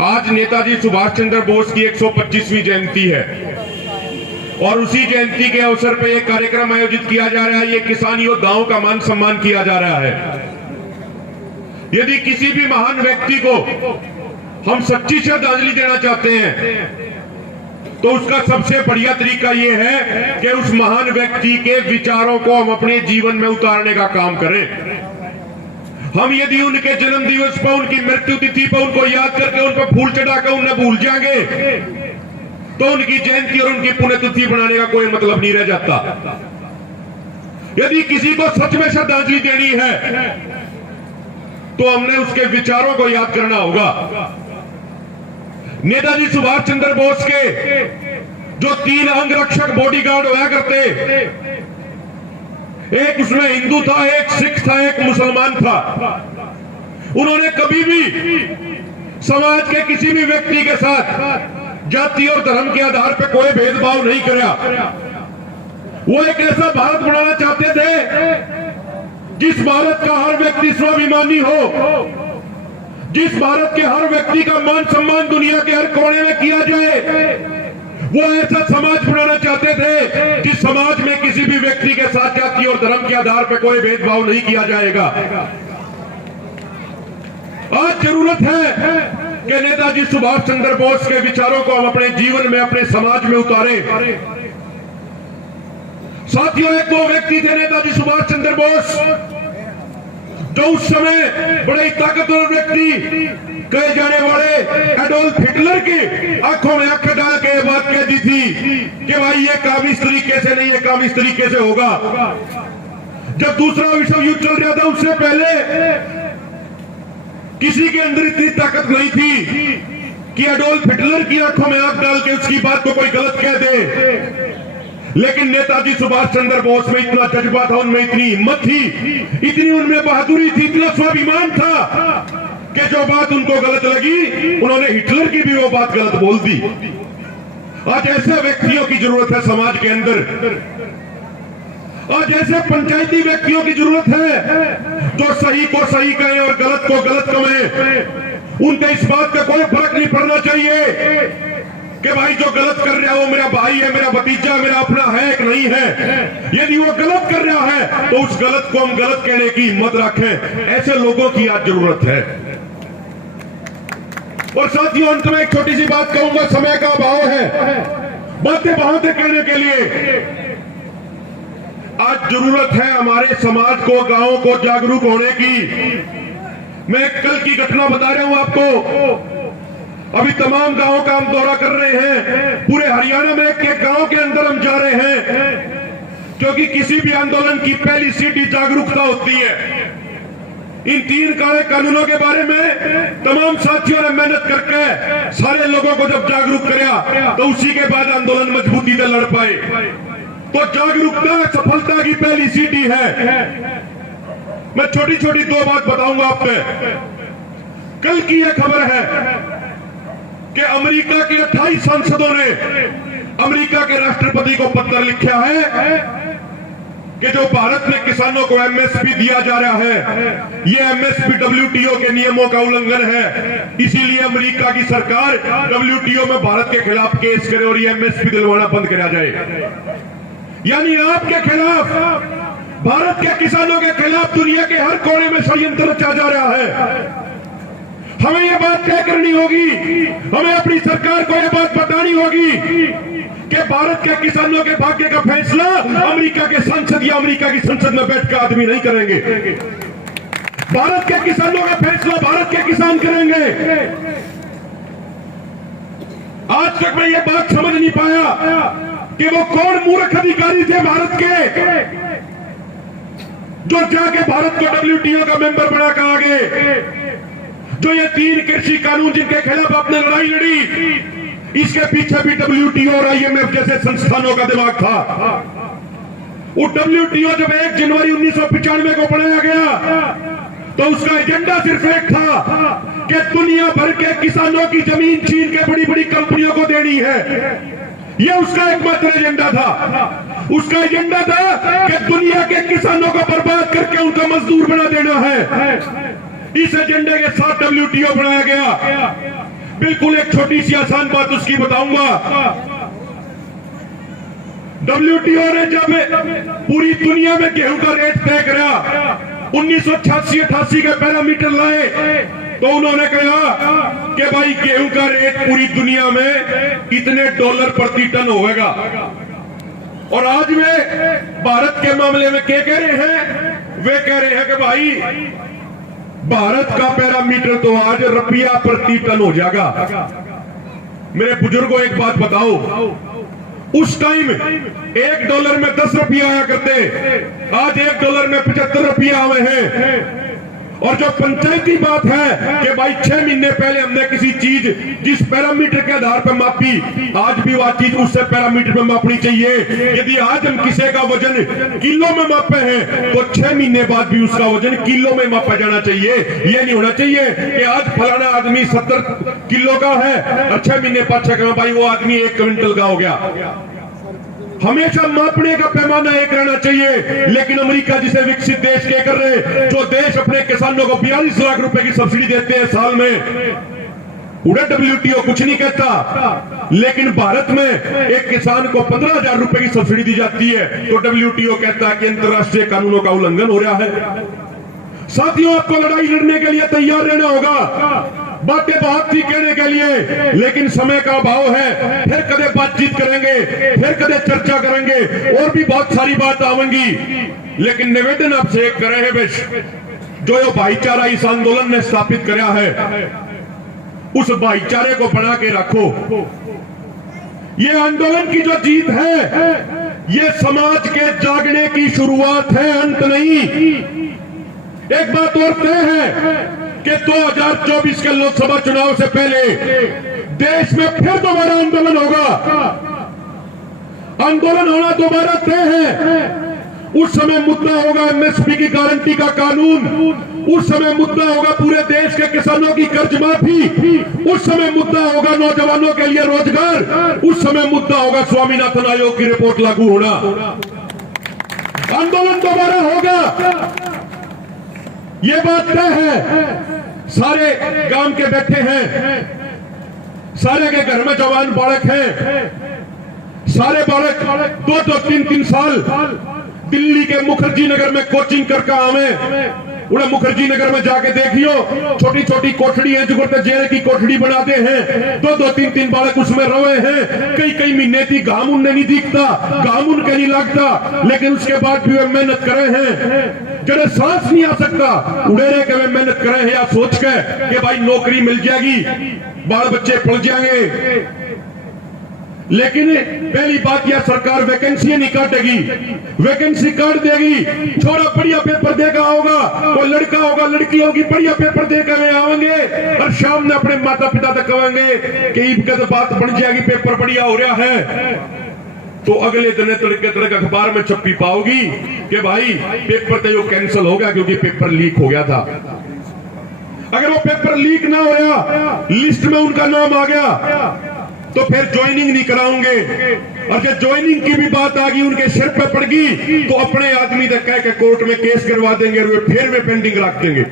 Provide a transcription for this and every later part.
आज नेताजी सुभाष चंद्र बोस की 125वीं जयंती है और उसी जयंती के अवसर पर यह कार्यक्रम आयोजित किया जा रहा है। ये किसान योद्धाओं का मान सम्मान किया जा रहा है। यदि किसी भी महान व्यक्ति को हम सच्ची श्रद्धांजलि देना चाहते हैं तो उसका सबसे बढ़िया तरीका यह है कि उस महान व्यक्ति के विचारों को हम अपने जीवन में उतारने का काम करें। हम यदि उनके जन्म दिवस पर, उनकी मृत्यु तिथि पर उनको याद करके उन पर फूल चढ़ाकर उन्हें भूल जाएंगे तो उनकी जयंती और उनकी पुण्यतिथि बनाने का कोई मतलब नहीं रह जाता। यदि किसी को सच में श्रद्धांजलि देनी है तो हमने उसके विचारों को याद करना होगा। नेताजी सुभाष चंद्र बोस के जो 3 अंगरक्षक बॉडीगार्ड हुआ करते, एक उसमें हिंदू था, एक सिख था, एक मुसलमान था। उन्होंने कभी भी समाज के किसी भी व्यक्ति के साथ जाति और धर्म के आधार पर कोई भेदभाव नहीं किया। वो एक ऐसा भारत बनाना चाहते थे जिस भारत का हर व्यक्ति स्वाभिमानी हो, जिस भारत के हर व्यक्ति का मान सम्मान दुनिया के हर कोने में किया जाए। वो ऐसा समाज बनाना चाहते थे कि समाज में किसी भी व्यक्ति के साथ जाति और धर्म के आधार पर कोई भेदभाव नहीं किया जाएगा। आज जरूरत है कि नेताजी सुभाष चंद्र बोस के विचारों को हम अपने जीवन में, अपने समाज में उतारें। साथियों, एक 2 व्यक्ति थे नेताजी सुभाष चंद्र बोस जो उस समय बड़े ही ताकतवर व्यक्ति कहे जाने वाले एडोल्फ हिटलर की आंखों में आंखें डाल के बात कह दी थी कि भाई ये काम इस तरीके से नहीं, ये काम इस तरीके से होगा। जब दूसरा विश्व युद्ध चल रहा था उससे पहले किसी के अंदर इतनी ताकत नहीं थी कि एडोल्फ हिटलर की आंखों में आंख डाल के उसकी बात को कोई गलत कह दे। लेकिन नेताजी सुभाष चंद्र बोस में इतना जज्बा था, उनमें इतनी हिम्मत थी, इतनी उनमें बहादुरी थी, इतना स्वाभिमान था कि जो बात उनको गलत लगी उन्होंने हिटलर की भी वो बात गलत बोल दी। आज ऐसे व्यक्तियों की जरूरत है समाज के अंदर। आज ऐसे पंचायती व्यक्तियों की जरूरत है जो सही को सही कहें और गलत को गलत कहें। उनके इस बात का कोई फर्क नहीं पड़ना चाहिए कि भाई जो गलत कर रहा है वो मेरा भाई है, मेरा भतीजा, मेरा अपना है कि नहीं है। यदि वो गलत कर रहा है तो उस गलत को हम गलत कहने की हिम्मत रखें। ऐसे लोगों की आज जरूरत है। और साथियों, अंत में एक छोटी सी बात कहूंगा, समय का अभाव है बातें बहुत है कहने के लिए। आज जरूरत है हमारे समाज को, गांव को जागरूक होने की। मैं कल की घटना बता रहा हूं आपको। अभी तमाम गांवों का हम दौरा कर रहे हैं। पूरे हरियाणा में एक गांव के अंदर हम जा रहे हैं क्योंकि किसी भी आंदोलन की पहली सीढ़ी जागरूकता होती है। इन 3 काले कानूनों के बारे में तमाम साथियों ने मेहनत करके सारे लोगों को जब जागरूक किया तो उसी के बाद आंदोलन मजबूती से लड़ पाए। तो जागरूकता सफलता की पहली सीढ़ी है। मैं छोटी छोटी 2 बात बताऊंगा आपको। कल की यह खबर है कि अमेरिका के 28 सांसदों ने अमेरिका के राष्ट्रपति को पत्र लिखा है कि जो भारत में किसानों को एमएसपी दिया जा रहा है, यह एमएसपी डब्ल्यूटीओ के नियमों का उल्लंघन है। इसीलिए अमेरिका की सरकार डब्ल्यूटीओ में भारत के खिलाफ केस करे और ये एमएसपी दिलवाना बंद किया जाए। यानी आपके खिलाफ, भारत के किसानों के खिलाफ दुनिया के हर कोने में षड्यंत्र रचा जा रहा है। हमें यह बात तय करनी होगी, हमें अपनी सरकार को यह बात बतानी होगी कि भारत के किसानों के भाग्य का फैसला अमेरिका के संसद या अमेरिका की संसद में बैठकर आदमी नहीं करेंगे। भारत के किसानों का फैसला भारत के किसान करेंगे। आज तक मैं ये बात समझ नहीं पाया कि वो कौन मूर्ख अधिकारी थे भारत के जो जाके भारत को डब्ल्यूटीओ का मेंबर बनाकर आ गए। जो ये 3 कृषि कानून जिनके खिलाफ आपने लड़ाई लड़ी, इसके पीछे भी डब्ल्यूटीओ और आईएमएफ जैसे संस्थानों का दिमाग था। वो डब्ल्यूटीओ जब 1 जनवरी 1995 को बनाया गया तो उसका एजेंडा सिर्फ एक था कि दुनिया भर के किसानों की जमीन छीन के बड़ी बड़ी कंपनियों को देनी है। यह उसका एकमात्र एजेंडा था। उसका एजेंडा था कि दुनिया के किसानों को बर्बाद करके उनका मजदूर बना देना है। इस एजेंडे के साथ डब्ल्यूटीओ बनाया गया। बिल्कुल एक छोटी सी आसान बात उसकी बताऊंगा। WTO ने जब पूरी दुनिया में गेहूं का रेट तय करा, 1986-88 के पैरामीटर लाए, तो उन्होंने कहा कि भाई गेहूं का रेट पूरी दुनिया में इतने डॉलर प्रति टन होगा। और आज वे भारत के मामले में क्या कह रहे हैं? वे कह रहे हैं कि भाई भारत का पैरामीटर तो आज रुपया प्रति टन हो जाएगा। मेरे बुजुर्गों एक बात बताओ, उस टाइम $1 में 10 रुपया आया करते, आज $1 में 75 रुपया आए हैं। और जो पंचायती बात है कि भाई 6 महीने पहले हमने किसी चीज जिस पैरामीटर के आधार पर मापी, आज भी वह चीज उससे पैरामीटर में मापनी चाहिए। यदि आज हम किसी का वजन किलो में मापे हैं तो 6 महीने बाद भी उसका वजन किलो में मापा जाना चाहिए। यह नहीं होना चाहिए कि आज फलाना आदमी 70 किलो का है और 6 महीने पाछे का भाई वो आदमी 1 क्विंटल का हो गया। हमेशा मापने का पैमाना एक रहना चाहिए। लेकिन अमेरिका जिसे विकसित देश के कर रहे, जो देश अपने किसानों को 42 लाख रुपए की सब्सिडी देते हैं साल में, पूरा WTO कुछ नहीं कहता। लेकिन भारत में एक किसान को 15,000 रुपए की सब्सिडी दी जाती है तो WTO कहता है कि अंतर्राष्ट्रीय कानूनों का उल्लंघन हो रहा है। साथियों, आपको लड़ाई लड़ने के लिए तैयार रहना होगा। बातें बहुत थी कहने के लिए, लेकिन समय का अभाव है। फिर कदे बातचीत करेंगे, फिर कदे चर्चा करेंगे, और भी बहुत सारी बात आवेंगी। लेकिन निवेदन आपसे एक करे है, जो ये भाईचारा इस आंदोलन ने स्थापित किया है, उस भाईचारे को बना के रखो। ये आंदोलन की जो जीत है, ये समाज के जागने की शुरुआत है, अंत नहीं। एक बात और तय है कि 2024 के लोकसभा चुनाव से पहले देश में फिर दोबारा आंदोलन होगा। आंदोलन होना दोबारा तय है। उस समय मुद्दा होगा MSP की गारंटी का कानून, उस समय मुद्दा होगा पूरे देश के किसानों की कर्ज माफी, उस समय मुद्दा होगा नौजवानों के लिए रोजगार, उस समय मुद्दा होगा स्वामीनाथन आयोग की रिपोर्ट लागू होना। आंदोलन दोबारा होगा, ये बात तय है। सारे गांव के बैठे हैं, सारे के घर में जवान बालक हैं, सारे बालक 2-2, 3-3 साल दिल्ली के मुखर्जी नगर में कोचिंग करके आवे। उन्हें मुखर्जी नगर में जाके देखियो, छोटी छोटी कोठड़ी है, जो जेल की कोठड़ी बनाते हैं, 2-2, 3-3 बालक उसमें रोए हैं। कई महीने थी घाम उन्हें नहीं दिखता, घाम उनके नहीं लगता, लेकिन उसके बाद भी वे मेहनत करे हैं। जड़े सांस नहीं आ सकता, उड़ेरे के वे मेहनत करे हैं या सोच के कि भाई नौकरी मिल जाएगी, बाल बच्चे पढ़ जाएंगे। लेकिन पहली बात यह, सरकार वैकेंसी नहीं काटेगी, वैकेंसी काट देगी। छोरा बढ़िया पेपर देगा होगा, कोई लड़का होगा लड़की होगी, बढ़िया पेपर देकर वे आएंगे और शाम में अपने माता पिता तक कहेंगे कि ईद तो बात बन जाएगी, पेपर बढ़िया हो रहा है। तो अगले दिन तड़के अखबार में छपी पाओगी कि भाई पेपर तो कैंसिल हो गया क्योंकि पेपर लीक हो गया था। अगर वो पेपर लीक ना होया, लिस्ट में उनका नाम आ गया, तो फिर ज्वाइनिंग नहीं कराओगे। और जब ज्वाइनिंग की भी बात आ गई, उनके सिर पे पड़ गई, तो अपने आदमी तक कह के कोर्ट में केस करवा देंगे और फिर वे पेंडिंग रख देंगे।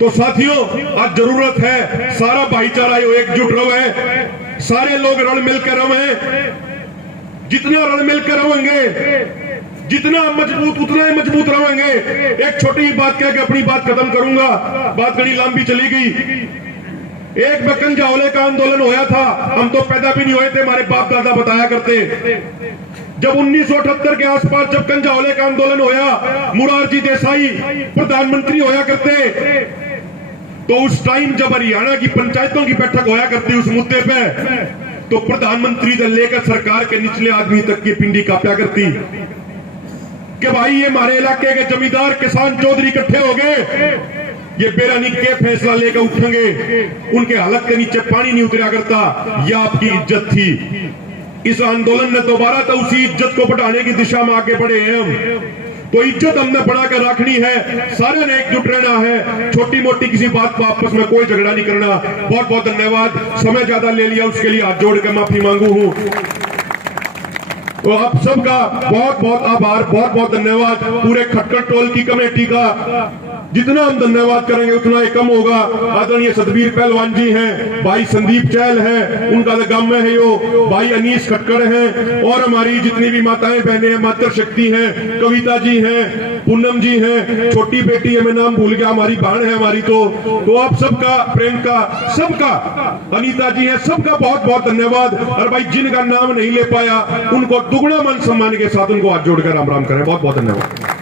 तो साथियों, आज जरूरत है सारा भाईचारा एकजुट रहे, सारे लोग रल मिलकर रहे। जितना रल मिलकर रहेंगे, जितना मजबूत उतना ही मजबूत रहेंगे। एक छोटी बात कह के अपनी बात खत्म करूंगा, बात बड़ी लंबी चली गई। एक में कंजावले का आंदोलन होया था, हम तो पैदा भी नहीं हुए थे, हमारे बाप दादा बताया करते। जब 1978 के आसपास जब कंजावले का आंदोलन होया, मुरारजी देसाई प्रधानमंत्री होया करते, तो उस टाइम जब हरियाणा की पंचायतों की बैठक होया करती उस मुद्दे पे, तो प्रधानमंत्री से लेकर सरकार के निचले आदमी तक की पिंडी कांपा करती कि भाई ये हमारे इलाके के जमींदार किसान चौधरी इकट्ठे हो गए, ये बेरानी के फैसला लेकर उठेंगे, उनके हलक के नीचे पानी नहीं उतरा करता। यह आपकी इज्जत थी। इस आंदोलन ने दोबारा तो उसी इज्जत को बढ़ाने की दिशा में आगे बढ़े हैं हम। तो इज्जत हमने बढ़ाकर रखनी है, सारे ने एकजुट रहना है, छोटी मोटी किसी बात पर आपस में कोई झगड़ा नहीं करना। बहुत बहुत धन्यवाद, समय ज्यादा ले लिया उसके लिए हाथ जोड़ के माफी मांगू हूं। तो आप सबका बहुत बहुत आभार, बहुत बहुत धन्यवाद। पूरे खटखट टोल की कमेटी का जितना हम धन्यवाद करेंगे उतना ही कम होगा। आदरणीय सतबीर पहलवान जी हैं, भाई संदीप चहल है, उनका गम में है यो, भाई अनीस खटकर हैं, और हमारी जितनी भी माताएं बहनें हैं, मातृशक्ति हैं, कविता जी हैं, पूनम जी हैं, छोटी बेटी है, मैं नाम भूल गया, हमारी बहन है हमारी, तो आप सबका, प्रेम का, सबका, अनीता जी है, सबका बहुत बहुत धन्यवाद। और भाई जिनका नाम नहीं ले पाया उनको दुगना मान सम्मान के साथ उनको हाथ जोड़कर राम राम करें। बहुत बहुत धन्यवाद।